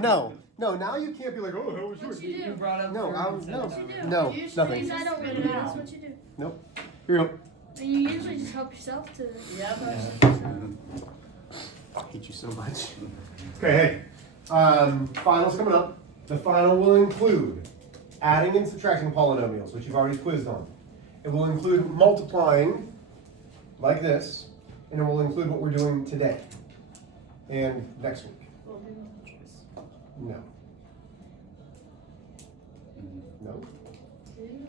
No, now you can't be like, oh, how was yours? What you do? brought up No, What no, do? no, Usually nothing. I don't get it. That's what you do. Nope. Here you go. And you usually just help yourself to. Yeah. I hate you so much. Okay, hey. Final's coming up. The final will include adding and subtracting polynomials, which you've already quizzed on. It will include multiplying, like this, and it will include what we're doing today and next week. No. No?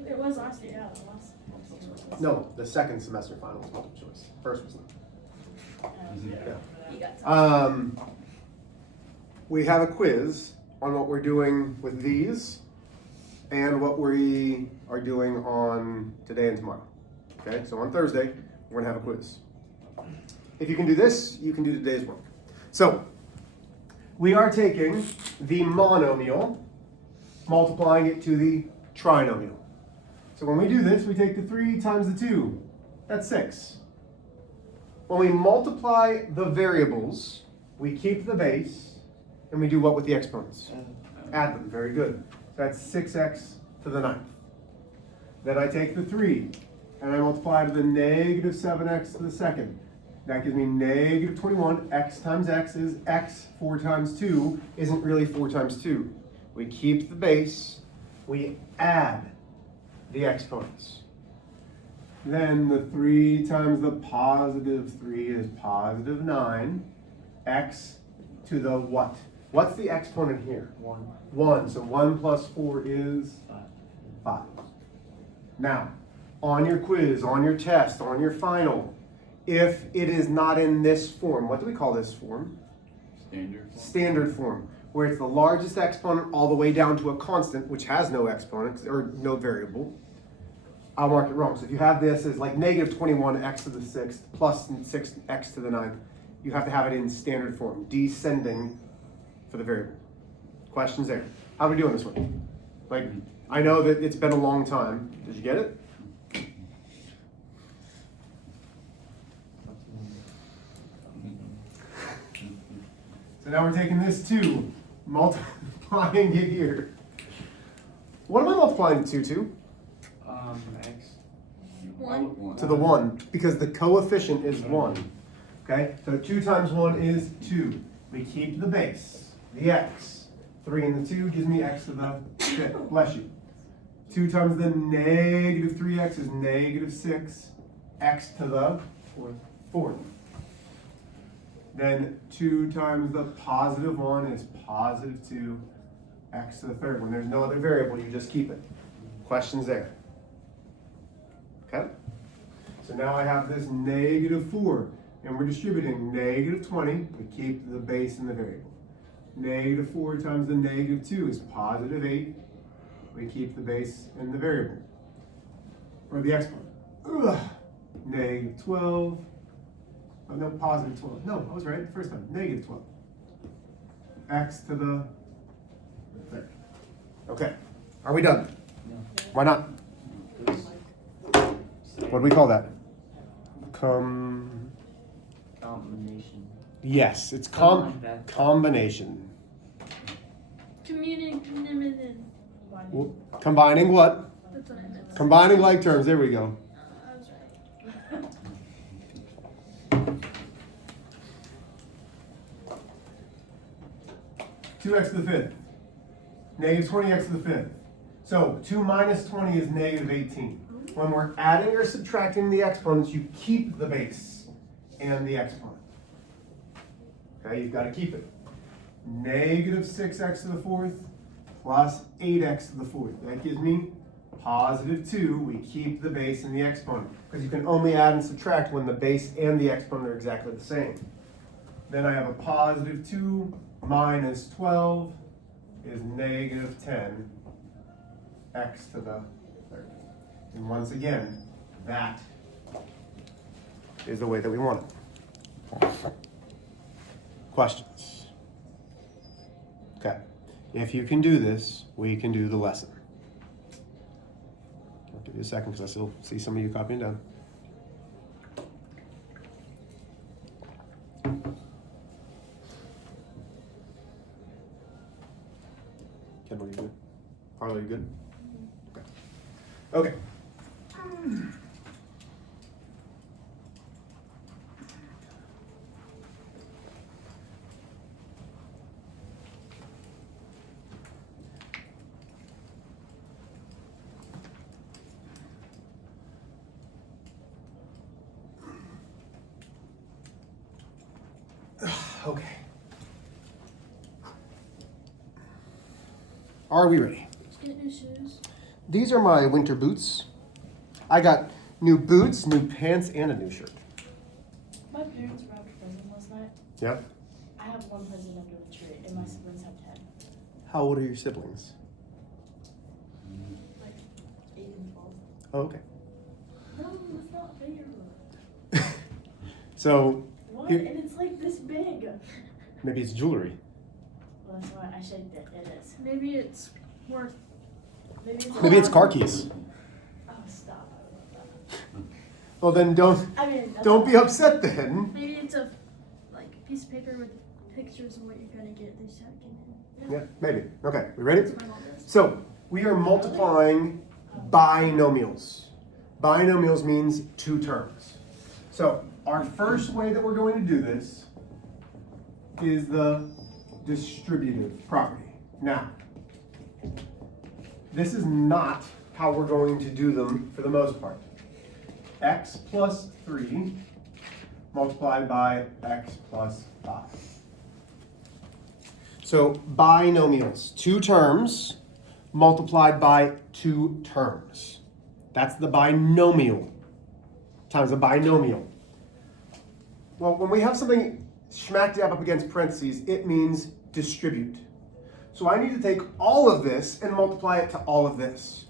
It was last year. Yeah, No, the second semester final was multiple choice. First was not. Yeah. You got We have a quiz on what we're doing with these and what we are doing on today and tomorrow. Okay, so on Thursday, we're gonna have a quiz. If you can do this, you can do today's work. So, we are taking the monomial, multiplying it to the trinomial. So when we do this, we take the 3 times the 2. That's 6. When we multiply the variables, we keep the base, and we do what with the exponents? Add them. Very good. So that's 6x to the 9th. Then I take the 3, and I multiply to the negative 7x to the 2nd. That gives me negative 21. X times x is x. 4 times 2 isn't really 4 times 2. We keep the base. We add the exponents. Then the 3 times the positive 3 is positive 9. X to the what? What's the exponent here? 1. 1. So 1 plus 4 is 5. Now, on your quiz, on your test, on your final, if it is not in this form, what do we call this form? Standard form. Standard form, where it's the largest exponent all the way down to a constant, which has no exponent, or no variable, I'll mark it wrong. So if you have this as like negative 21 x to the 6th plus 6x to the 9th, you have to have it in standard form, descending for the variable. Questions there? How are we doing this one? Like, I know that it's been a long time. Did you get it? So now we're taking this 2, multiplying it here. What am I multiplying 2 to? X. 1. To the 1, because the coefficient is 1. Okay, so 2 times 1 is 2. We keep the base, the x. 3 and the 2 gives me x to the 5th. Bless you. 2 times the negative 3x is negative 6. X to the 4th. Then 2 times the positive 1 is positive 2. X to the 3rd. When there's no other variable, you just keep it. Questions there? Okay? So now I have this negative 4. And we're distributing negative 20. We keep the base in the variable. Negative 4 times the negative 2 is positive 8. We keep the base in the variable. Or the exponent. Negative 12. Oh, no, positive 12. No, I was right the first time. Negative 12. X to the 3rd. Okay. Are we done? No. Why not? What do we call that? Combination. Yes, it's combination. Combining what? That's what I meant. Combining like terms. There we go. I was right. 2x to the 5th. Negative 20x to the 5th. So 2 minus 20 is negative 18. When we're adding or subtracting the exponents, you keep the base and the exponent. Okay, you've got to keep it. Negative 6x to the 4th plus 8x to the 4th. That gives me positive 2. We keep the base and the exponent, because you can only add and subtract when the base and the exponent are exactly the same. Then I have a positive 2 minus 12 is negative 10 x to the 3rd. And once again, that is the way that we want it. Questions? Okay. If you can do this, we can do the lesson. I'll give you a second because I still see some of you copying down. Ken, what are you doing? Harlow, you good? Okay. Okay. Okay. Are we ready? Let's get new shoes. These are my winter boots. I got new boots, new pants, and a new shirt. My parents wrapped presents last night. Yeah? I have one present under the tree, and my siblings have 10. How old are your siblings? Like 8 and 12. Oh, okay. No, that's not fair. So, What? Here- And it's like this big. maybe it's jewelry. Well, that's why I shaked it. It is. Maybe it's worth. Maybe it's car keys. Oh, stop. I love that. Well, then don't I mean, that's don't be all. upset then. Maybe it's a piece of paper with pictures of what you're gonna get this second. Yeah, maybe. Okay, we ready? That's what my mom does. So, we are multiplying binomials. Binomials means two terms. So, our first way that we're going to do this is the distributive property. Now, this is not how we're going to do them for the most part. X plus 3 multiplied by x plus 5. So binomials, two terms multiplied by two terms. That's the binomial times a binomial. Well, when we have something smack dab up against parentheses, it means distribute. So I need to take all of this and multiply it to all of this.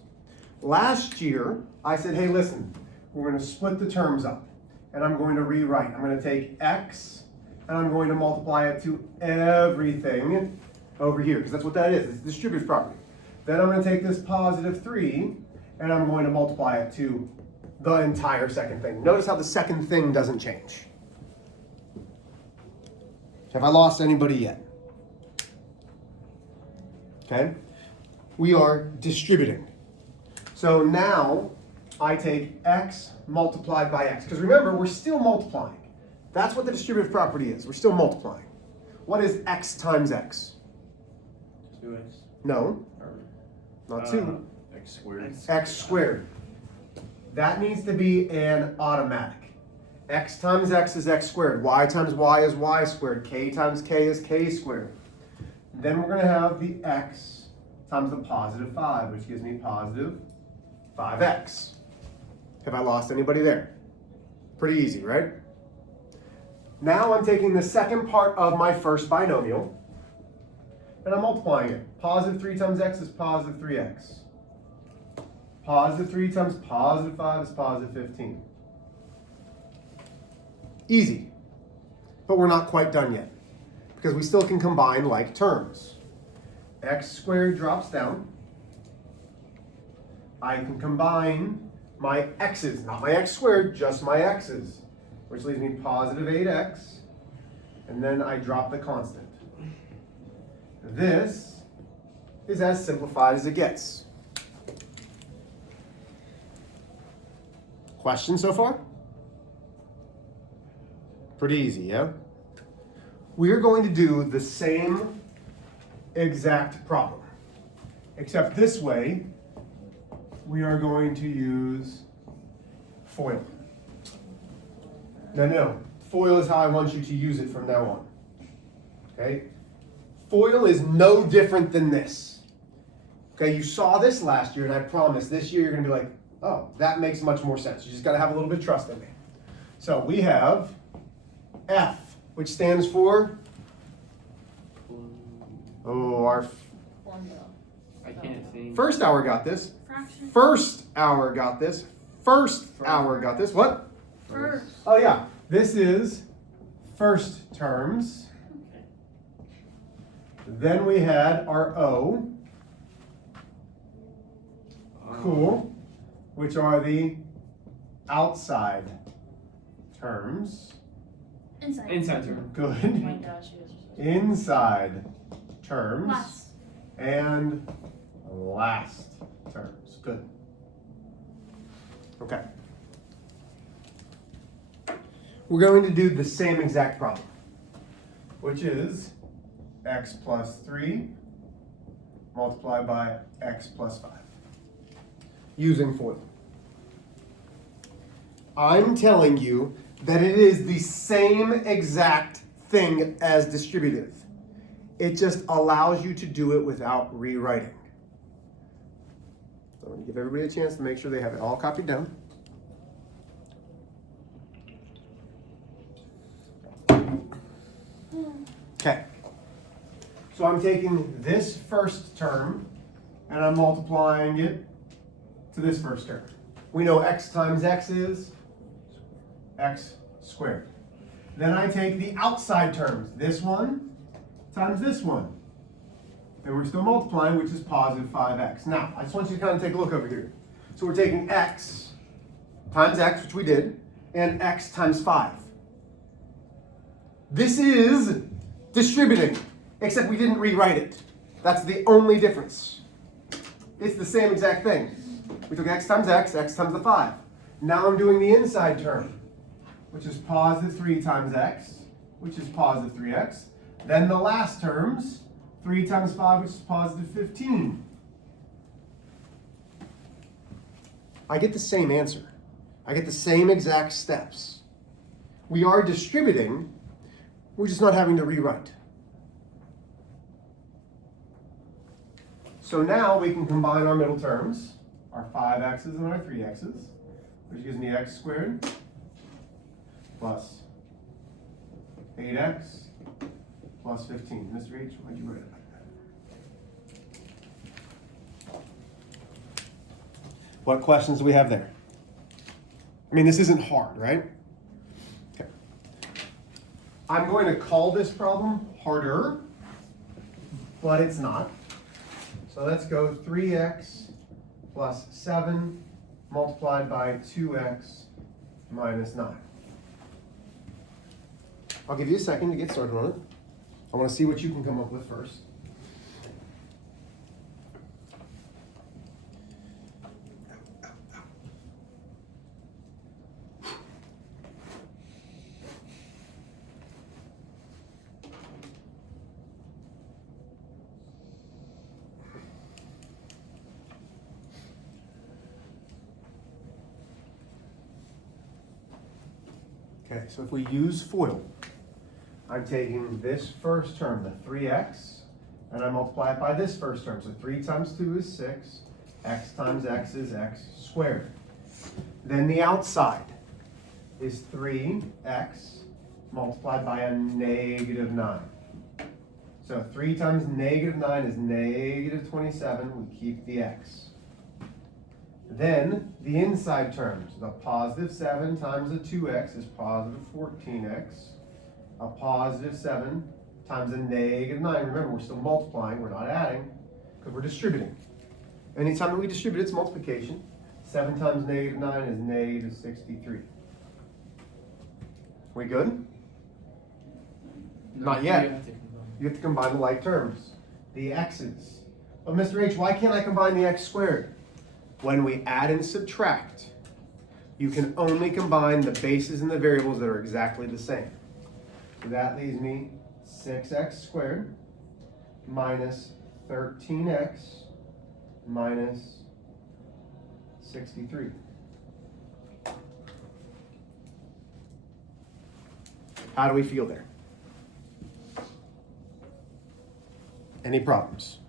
Last year, I said, hey, listen, we're going to split the terms up. And I'm going to rewrite. I'm going to take x, and I'm going to multiply it to everything over here, because that's what that is. It's distributive property. Then I'm going to take this positive 3, and I'm going to multiply it to the entire second thing. Notice how the second thing doesn't change. Have I lost anybody yet? Okay? We are distributing. So now I take x multiplied by x. Because remember, we're still multiplying. That's what the distributive property is. We're still multiplying. What is x times x? 2x. No, not 2. X squared. X squared. That needs to be an automatic. X times x is x squared. Y times y is y squared. K times k is k squared. Then we're going to have the x times the positive 5, which gives me positive 5x. Have I lost anybody there? Pretty easy, right? Now I'm taking the second part of my first binomial, and I'm multiplying it. Positive 3 times x is positive 3x. Positive 3 times positive 5 is positive 15. Easy. But we're not quite done yet, because we still can combine like terms. X squared drops down. I can combine my x's, not my x squared, just my x's, which leaves me positive 8x, and then I drop the constant. This is as simplified as it gets. Questions so far? Pretty easy, yeah? We are going to do the same exact problem, except this way, we are going to use FOIL. No. FOIL is how I want you to use it from now on. Okay? FOIL is no different than this. Okay, you saw this last year, and I promise this year you're going to be like, oh, that makes much more sense. You just got to have a little bit of trust in me. So we have F, which stands for, our Formula. I can't think. first hour got this. Fraction. First hour got this. First hour got this. What? First. Oh yeah, this is first terms. Okay. Then we had our O, cool, which are the outside terms. Inside. Inside term. Oh my Good. gosh, you guys are so Inside terms. Plus. And last terms. Good. Okay. We're going to do the same exact problem, which is x plus 3 multiplied by x plus 5, using FOIL. I'm telling you that it is the same exact thing as distributive. It just allows you to do it without rewriting. So I'm going to give everybody a chance to make sure they have it all copied down. Okay. So I'm taking this first term and I'm multiplying it to this first term. We know x times x is x squared. Then I take the outside terms, this one times this one. And we're still multiplying, which is positive 5x. Now, I just want you to kind of take a look over here. So we're taking x times x, which we did, and x times 5. This is distributing, except we didn't rewrite it. That's the only difference. It's the same exact thing. We took x times times the 5. Now I'm doing the inside term, which is positive 3 times x, which is positive 3x. Then the last terms, 3 times 5, which is positive 15. I get the same answer. I get the same exact steps. We are distributing, we're just not having to rewrite. So now we can combine our middle terms, our 5x's and our 3x's, which gives me x squared plus 8x plus 15. Mr. H, why'd you write it like that? What questions do we have there? I mean, this isn't hard, right? Okay. I'm going to call this problem harder, but it's not. So let's go 3x plus 7 multiplied by 2x minus 9. I'll give you a second to get started on it. I want to see what you can come up with first. Okay, so if we use FOIL, I'm taking this first term, the 3x, and I multiply it by this first term. So 3 times 2 is 6. X times x is x squared. Then the outside is 3x multiplied by a negative 9. So 3 times negative 9 is negative 27. We keep the x. Then the inside terms, the positive 7 times the 2x is positive 14x. A positive 7 times a negative 9. Remember, we're still multiplying, we're not adding, because we're distributing. Anytime that we distribute, it's multiplication. 7 times negative 9 is negative 63. We good? Not yet. You have to combine the like terms, the x's. But Mr. H, why can't I combine the x squared? When we add and subtract, you can only combine the bases and the variables that are exactly the same. So that leaves me 6x squared minus 13x minus 63. How do we feel there? Any problems?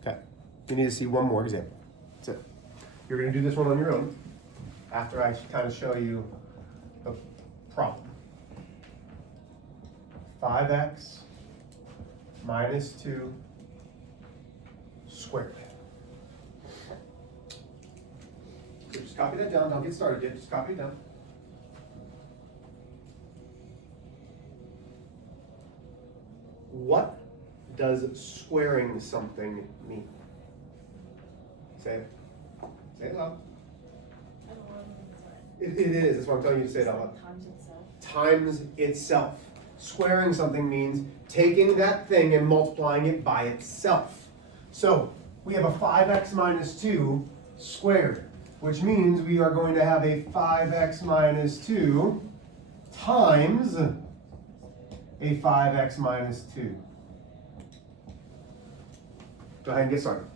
Okay, we need to see one more example. That's it. You're going to do this one on your own after I kind of show you the problem. 5x minus 2 squared. So just copy that down. Don't get started yet. Just copy it down. What does squaring something mean? Say it. Say it loud. I don't know what It is. That's why I'm telling you to say it out loud. times itself. Times itself. Squaring something means taking that thing and multiplying it by itself. So we have a 5x minus 2 squared, which means we are going to have a 5x minus 2 times a 5x minus 2. Go ahead and get started.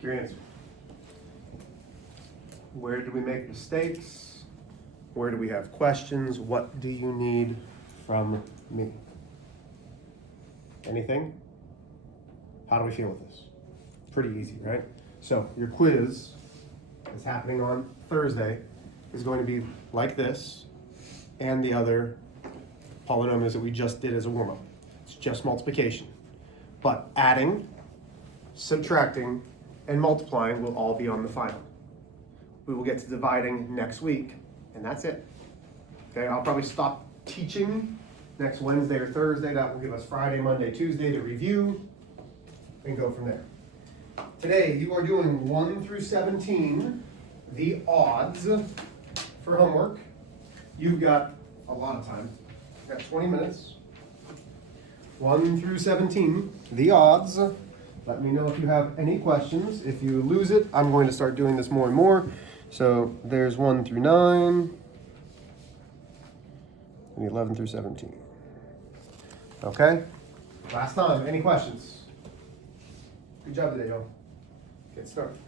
Check your answer. Where do we make mistakes? Where do we have questions? What do you need from me? Anything? How do we feel with this? Pretty easy, right? So your quiz is happening on Thursday is going to be like this and the other polynomials that we just did as a warm-up. It's just multiplication. But adding, subtracting, and multiplying will all be on the final. We will get to dividing next week, and that's it. Okay, I'll probably stop teaching next Wednesday or Thursday. That will give us Friday, Monday, Tuesday to review and go from there. Today, you are doing 1 through 17, the odds for homework. You've got a lot of time. You've got 20 minutes. 1 through 17, the odds. Let me know if you have any questions. If you lose it, I'm going to start doing this more and more. So there's 1 through 9, and 11 through 17. Okay? Last time, any questions? Good job today, y'all. Get started.